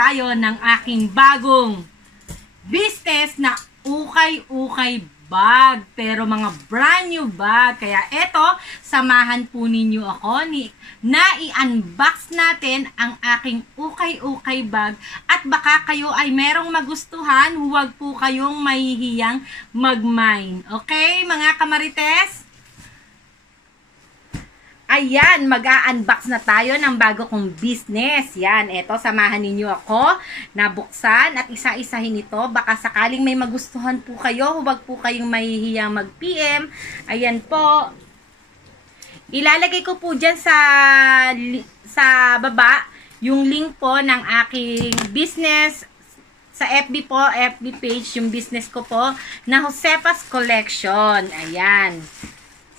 tayo ng aking bagong business na ukay-ukay bag. Pero mga brand new bag. Kaya eto, samahan po ninyo ako na i-unbox natin ang aking ukay-ukay bag. At baka kayo ay merong magustuhan, huwag po kayong mahihiyang mag-mine. Okay, mga kamarites? Ayan, mag-a-unbox na tayo ng bago kong business. Yan, eto, samahan ninyo ako na buksan at isa-isahin ito. Baka sakaling may magustuhan po kayo, huwag po kayong mahihiyang mag-PM. Ayan po. Ilalagay ko po dyan sa baba yung link po ng aking business sa FB po, FB page, yung business ko po na Josepa's Collection. Ayan.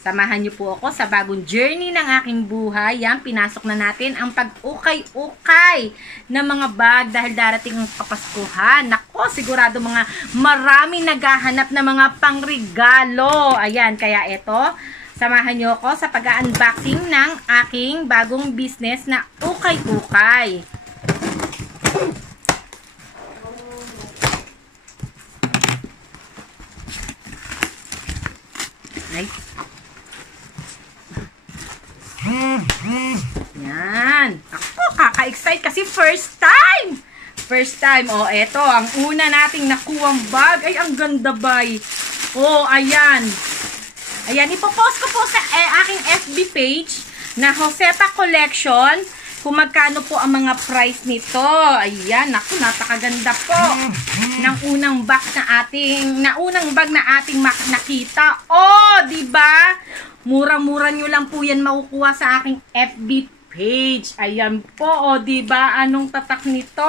Samahan niyo po ako sa bagong journey ng aking buhay. Yan, pinasok na natin ang pag-ukay-ukay ng mga bag dahil darating ang Kapaskuhan. Nako, sigurado maraming naghahanap ng mga pangregalo. Ayan, kaya ito, samahan niyo ako sa pag-unboxing ng aking bagong business na ukay-ukay. Nice. Yan. Ako, kaka-excite kasi first time. First time. O, eto. Ang una nating nakuwang bag. Ay, ang ganda bay. O, ayan. Ayan, ipopost ko po sa aking FB page na Josepa Collection kung magkano po ang mga price nito. Ayan, naku, napakaganda po ng unang bag na ating nakita. Oh, di ba? Murang-mura nyo lang po yan makukuha sa aking FB page. Ayan po, o, diba? Anong tatak nito?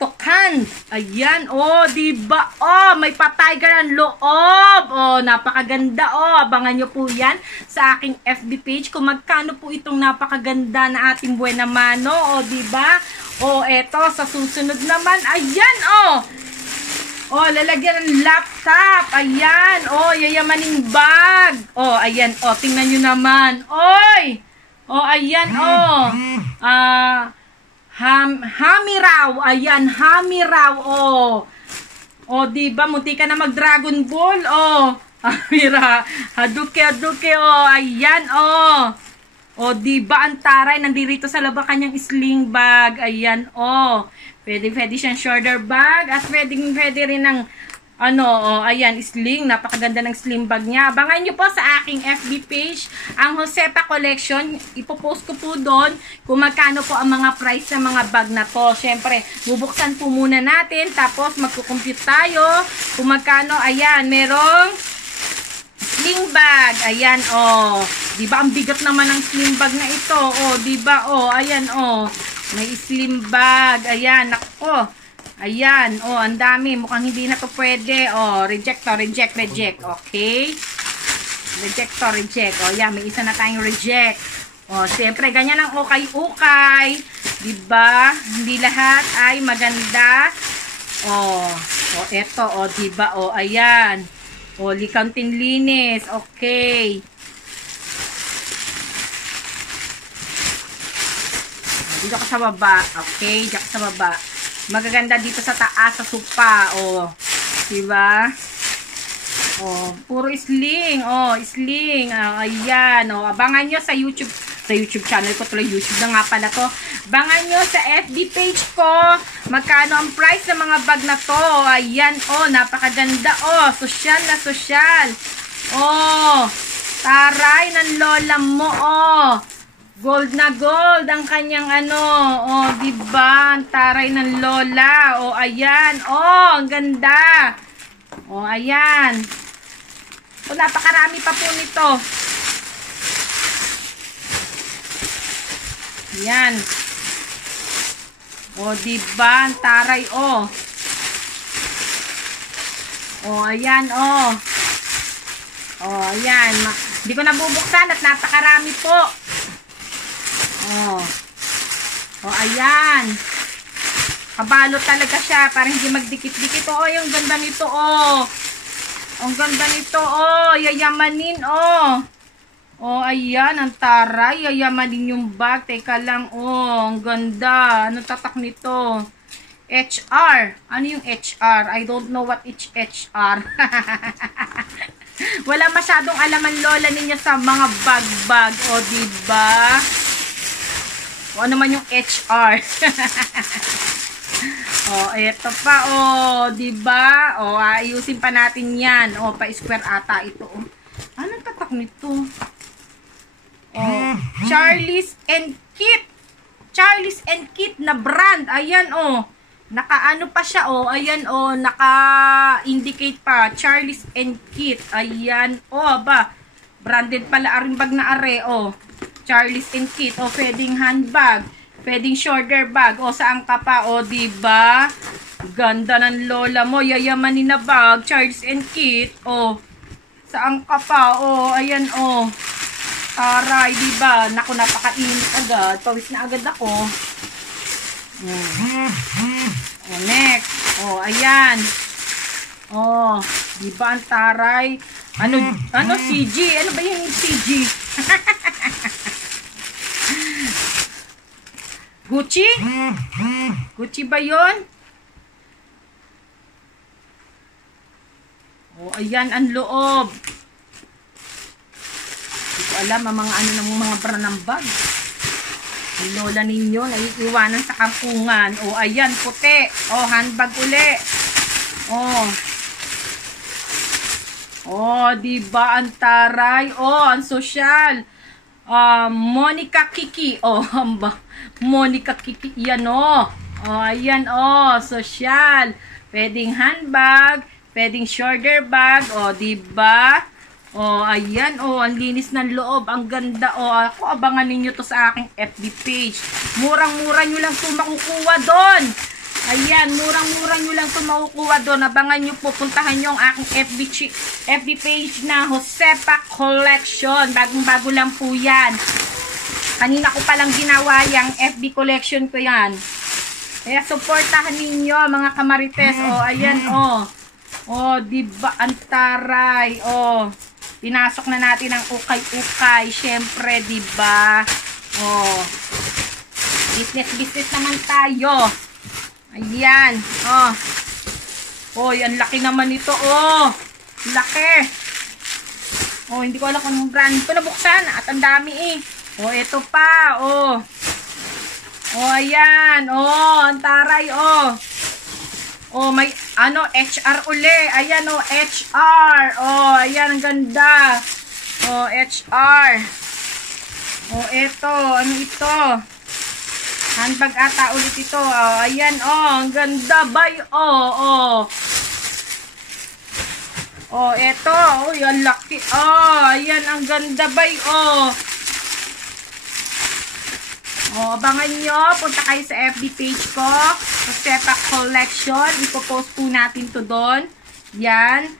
Tokan. Ayan, o, diba? O, may pa-tiger ang loob. O, napakaganda, o. Abangan nyo po yan sa aking FB page kung magkano po itong napakaganda na ating buena mano. O, diba? O, eto, sa susunod naman. Ayan, o. Oh, lalagyan ng laptop. Ayan. Oh, yayamaning bag. Oh, ayan. Oh, tingnan nyo naman. Oy! Oh, ayan. Oh. Hamiraw. Ayan, hamiraw. Oh. Oh, diba? Munti ka na mag-Dragon Ball. Oh. Hamira. Haduke. Oh, ayan. Oh. Oh, diba? Ang taray. Nandito sa laba kanyang sling bag. Ayan. Oh. Pwede siyang shoulder bag at pwede rin ng ayan, sling. Napakaganda ng sling bag niya. Abangan nyo po sa aking FB page, ang Josepa Collection. Ipopost ko po doon kung magkano po ang mga price ng mga bag na to. Siyempre, bubuksan po muna natin, tapos magkukompute tayo kung magkano. Ayan, merong sling bag. Ayan, oh. Diba, ang bigat naman ng sling bag na ito. Oh, diba, oh, ayan, oh. May slim bag. Ayan, nako. Ayan, oh, ang dami. Mukhang hindi na to pwede. Oh, reject. Okay? Reject. Oh, yan, may isa na tayong reject. Oh, siyempre, ganyan ang ukay-ukay. Diba? Hindi lahat ay maganda. Oh, eto, oh, diba? Oh, ayan. Oh, likantin linis. Okay. Dito ka sa baba. Okay, dito ka sa baba. Magaganda dito sa taas, sa sopa. O, diba? O, puro sling. O, sling. Ayan. O, abangan nyo sa YouTube channel ko. Tuloy YouTube na nga pala to. Abangan nyo sa FB page ko. Magkano ang price ng mga bag na to. Ayan. O, napakaganda. O, sosyal na sosyal. O, taray ng lola mo. O, gold na gold ang kanyang oh, diba? Ang taray ng lola. Oh, ayan. Oh, ang ganda. Oh, ayan. Oh, napakarami pa po nito. Ayan. Oh, diba? Ang taray, oh. Oh, ayan, oh. Oh, ayan. Hindi ko nabubuksan at napakarami po. Oh. Oh, ayan. Kabalot talaga siya para hindi magdikit-dikit. Oh, yung ganda nito, oh. Ang ganda nito, oh. Yayamanin, oh. Oh, ayan, ang taray. Yayamanin yung bag. Teka lang, oh, ang ganda. Ano tatak nito? HR. Ano yung HR? I don't know what it's HR. Wala masyadong alaman lola ninyo sa mga bag-bag. O, diba? O, ano man yung HR? O, eto pa. O, diba? O, ayusin pa natin yan. O, pa-square ata ito. O. Anong tatak nito? Oh, Charlie's and Kit. Charlie's and Kit na brand. Ayan, oh. Naka-ano pa siya, oh. Ayan, oh. Naka-indicate pa. Charlie's and Kit. Ayan, oh, ba. Branded pala aring bag na are, oh. Charlie's and Kit. Oh, pwedeng handbag. Pwedeng shoulder bag. Oh, saan ka pa, oh, diba? Ganda ng lola mo. Yayamanin na bag. Charlie's and Kit. Oh, saan ka pa, oh. Ayan, oh. Aray, diba? Naku, napakainit agad. Pawis na agad ako. Oh, next. Oh, ayan. Oh, diba ang taray? Ano CG? Ano ba yung CG? Gucci? Gucci ba yun? Oh, ayan ang loob. Hindi ko alam ang mga ano ng mga brand ng bag. Ang lola ninyo naiiwanan sa kampungan. O, ayan, puti. O, handbag uli. O, diba ang taray? O, ang sosyal. Monica Kiki. O, Monica Kiki. Yan, o. O, ayan, o. Sosyal. Pwedeng handbag. Pwedeng shoulder bag. O, diba? Oh, ayan, oh, ang linis ng loob, ang ganda, oh, ako, abangan ninyo to sa aking FB page. Murang-mura nyo lang to makukuha doon. Ayan, murang-mura nyo lang to makukuha doon. Abangan nyo po, puntahan nyo ang aking FB page na Josepa Collection. Bagong-bago lang po yan. Kanina ko palang ginawa yung FB collection ko yan. Kaya supportahan ninyo, mga kamarites, oh, ayan, oh. Oh, diba, ang taray, oh. Pinasok na natin ang ukay-ukay. Siyempre, diba? Oh. Business naman tayo. Ayan. Oh. Oh, ang laki naman ito. Oh. Laki. Oh, hindi ko alam kung brand ito nabuksan. At ang dami eh. Oh, ito pa. Oh. Oh, ayan. Oh, ang taray. Oh. Oh, may ano, HR uli. Ayan, oh, HR. Oh, ayan, ang ganda. Oh, HR. Oh, eto. Ano ito? Handbag ata ulit ito. Oh, ayan, oh, ang ganda. Bye, oh, oh. Oh, eto. Oh, yan, laki. Oh, ayan, ang ganda. Bye, oh. Oh, abangan nyo. Punta kayo sa FB page ko. Josepa Collection. Ipopost po natin to doon. Yan.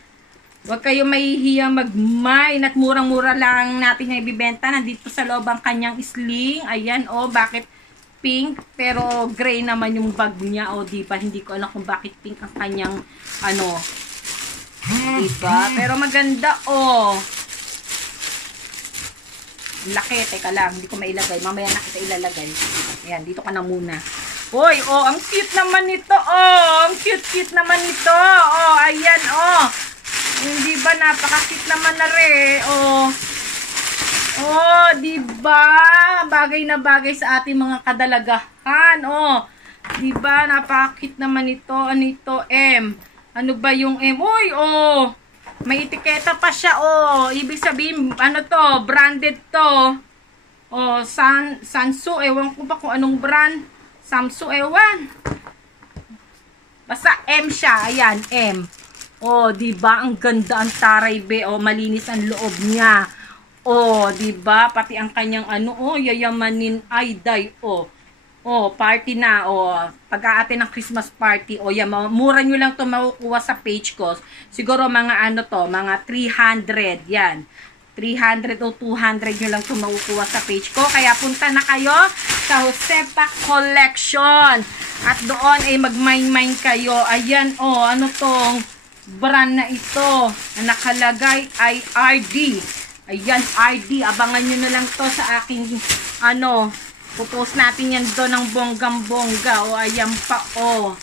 Huwag kayo mahihiyang mag-mine. At murang-mura lang natin na ibibenta. Nandito sa loob ang kanyang sling. Ayan, oh. Bakit pink? Pero gray naman yung bag niya. Oh, diba? Hindi ko alam kung bakit pink ang kanyang ano. Diba? Pero maganda, oh. Laki, teka lang, hindi ko mailagay. Mamaya na kita ilalagay. Ayan, dito ka na muna. Hoy, oh, ang cute naman nito, oh. Ang cute naman nito. Oh, ayan, oh. Hindi ba, napaka-cute naman na rin, oh. Oh, diba? Bagay na bagay sa ating mga kadalagahan, oh. Diba, napaka-cute naman ito. Ano ito, M? Ano ba yung M? Uy, oh. May etiketa pa siya, oh. Ibig sabihin, ano to, branded to. Oh, Sansu, ewan ko ba kung anong brand. Samsu, ewan. Basta M siya, ayan, M. Oh, diba, ang ganda ang taray, be. Oh, malinis ang loob niya. Oh, diba, pati ang kanyang ano, oh, yayamanin ay day, oh. Oh, party na, oh. Pag-aatin ng Christmas party, oh, yan, mura nyo lang to makukuha sa page ko. Siguro mga ano to, mga 300, yan. 300 o 200 nyo lang to makukuha sa page ko. Kaya punta na kayo sa Josepa Collection. At doon ay mag-mine-mine kayo. Ayan, oh, ano tong brand na ito na nakalagay ay RD. Ayan, RD, abangan nyo na lang to sa aking, pupost natin yan doon ng bonggang-bongga. O, ayan pa, o.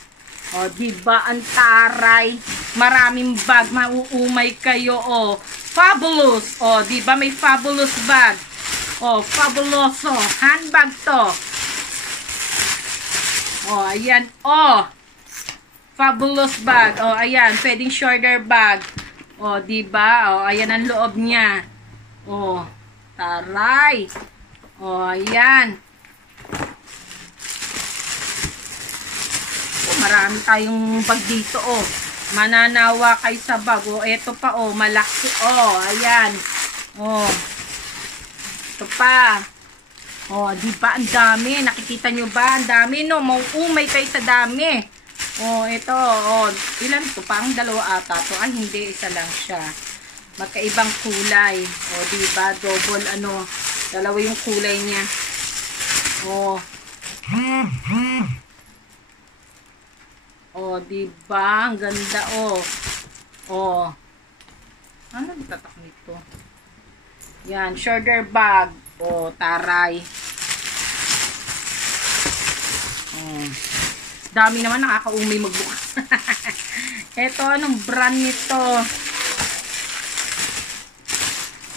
O, diba, ang taray. Maraming bag, mauumay kayo, o. Fabulous, o, diba, may fabulous bag. O, fabuloso, handbag to. O, ayan, o. Fabulous bag, o, ayan, pwedeng shoulder bag. O, diba, o, ayan ang loob niya. Oh, taray. Oh, ayan. Oh, marami tayong bag dito, oh. Mananawa kayo sa bag. Oh, eto pa, oh, malaki. Oh, ayan. Oh. Ito pa. Oh, di ba ang dami? Nakikita nyo ba? Ang dami, no? Mauumay kayo sa dami. Oh, ito, oh. Ilan to? Pang dalawa ata to. Ay, hindi. Isa lang siya. Magkaibang kulay. O, diba? Double, dalawa yung kulay niya. O. O, diba? Ang ganda, o. O. Ano tatak nito? Yan, shoulder bag. O, taray. O. Dami naman nakakaumay magbukas. Ito, anong brand nito?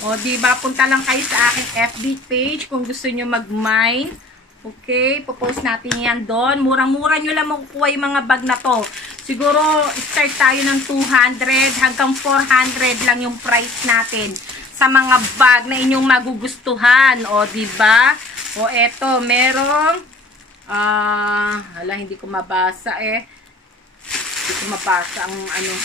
O, diba, punta lang kayo sa aking FB page kung gusto nyo mag-mine. Okay, popost natin yan doon. Murang-mura nyo lang makukuha yung mga bag na to. Siguro, start tayo ng 200 hanggang 400 lang yung price natin sa mga bag na inyong magugustuhan. O, diba? O, eto, merong, hindi ko mabasa eh. Hindi ko mabasa ang,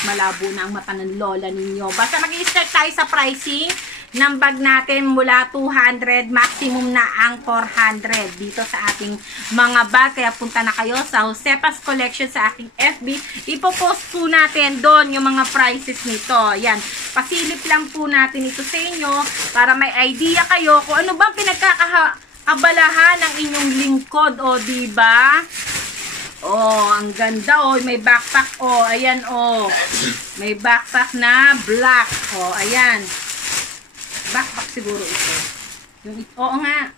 malabo na ang mata ng lola ninyo. Basta mag-i-start tayo sa pricing ng bag natin mula 200, maximum na ang 400 dito sa ating mga bag. Kaya punta na kayo sa Josepa's Collection sa aking FB. Ipopost po natin doon yung mga prices nito. Yan, pasilip lang po natin ito sa inyo para may idea kayo kung ano bang pinagkakaabalahan ng inyong lingkod. O, diba? Oh, ang ganda. Oh, may backpack. Oh, ayan. Oh, may backpack na black. Oh, ayan. Backpack siguro ito. Yung ito, oo nga.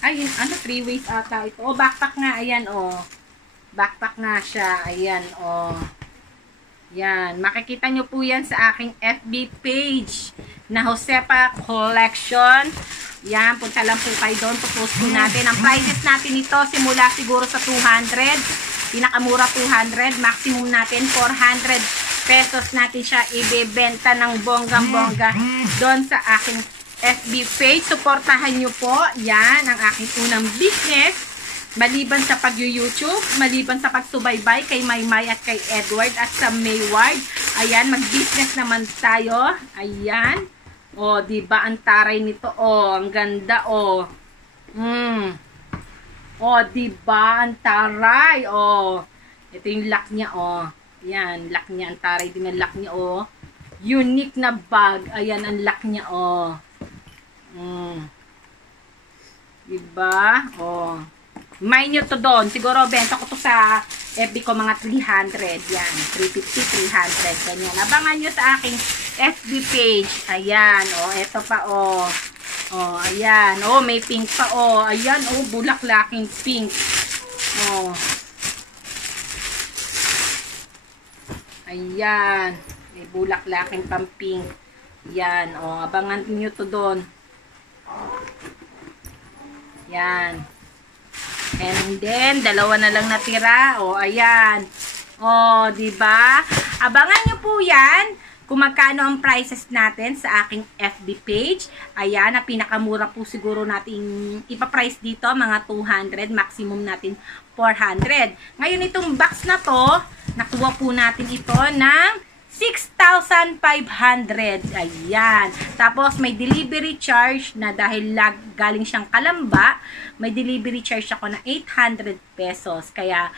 Ay, 3 ways ata ito. Oh, backpack nga, ayan, oh. Backpack nga siya, ayan, oh. Yan, makikita nyo po yan sa aking FB page na Josepa Collection. Yan, punta lang po kayo doon. Popost po natin. Ang prices natin ito, simula siguro sa 200. Pinakamura 200. Maximum natin 400 pesos natin siya ibebenta ng bonggang-bongga doon sa aking FB page. Suportahan nyo po. Yan, ang aking unang business. Maliban sa pag-YouTube, maliban sa pagsubaybay kay Maymay at kay Edward at sa Mayward. Ayan, mag-business naman tayo. Ayan. O, diba ang taray nito? O, ang ganda, o. O, diba ang taray? O, ito yung lock niya, o. Yan, lock niya. Ang taray din ang lock niya, o. Unique na bag. Ayan, ang lock niya, o. Diba? O. May nyo to doon. Siguro, benta ko to sa FB ko mga 300. Yan, 350, 300. Ganyan. Abangan nyo sa aking FB page. Ayan, o. Eto pa, o. O, ayan. O, may pink pa, o. Ayan, o. Bulaklaking pink. O. Ayan. May bulaklaking pamping. Yan. O, abangan nyo to doon. Yan. And then, dalawa na lang natira. O, ayan. O, diba? Abangan nyo po yan kung magkano ang prices natin sa aking FB page. Ayan, na pinakamura po siguro natin ipaprice dito, mga 200. Maximum natin 400. Ngayon, itong box na to, nakuha po natin ito ng 6,500. Ayan. Tapos, may delivery charge na dahil galing siyang Kalamba, may delivery charge ako na 800 pesos. Kaya,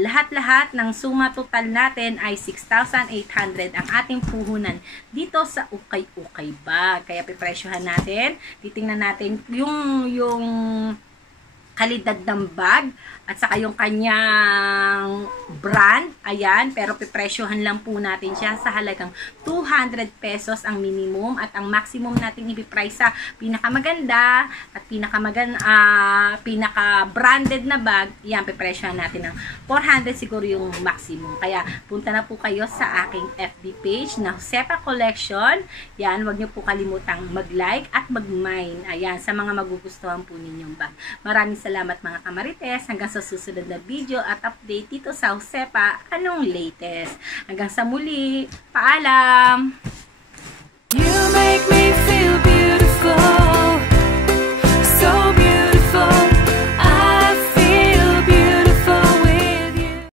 lahat-lahat ng suma total natin ay 6,800 ang ating puhunan dito sa Ukay-Ukay Bag. Kaya, pipresyohan natin. Titingnan natin yung kalidad ng bag at saka yung kanyang brand, ayan, pero pipresyohan lang po natin siya sa halagang 200 pesos ang minimum at ang maximum nating ipiprice sa pinakamaganda at pinaka-branded na bag, yan, pipresyohan natin ng 400 siguro yung maximum. Kaya punta na po kayo sa aking FB page na Josepa Collection, yan, wag niyo po kalimutang mag-like at mag-mine, ayan, sa mga magugustuhan po ninyong bag. Maraming salamat mga kamarites, hanggang sa susunod na video at update dito sa Josepa, anong latest. Hanggang sa muli, paalam! You make me feel beautiful.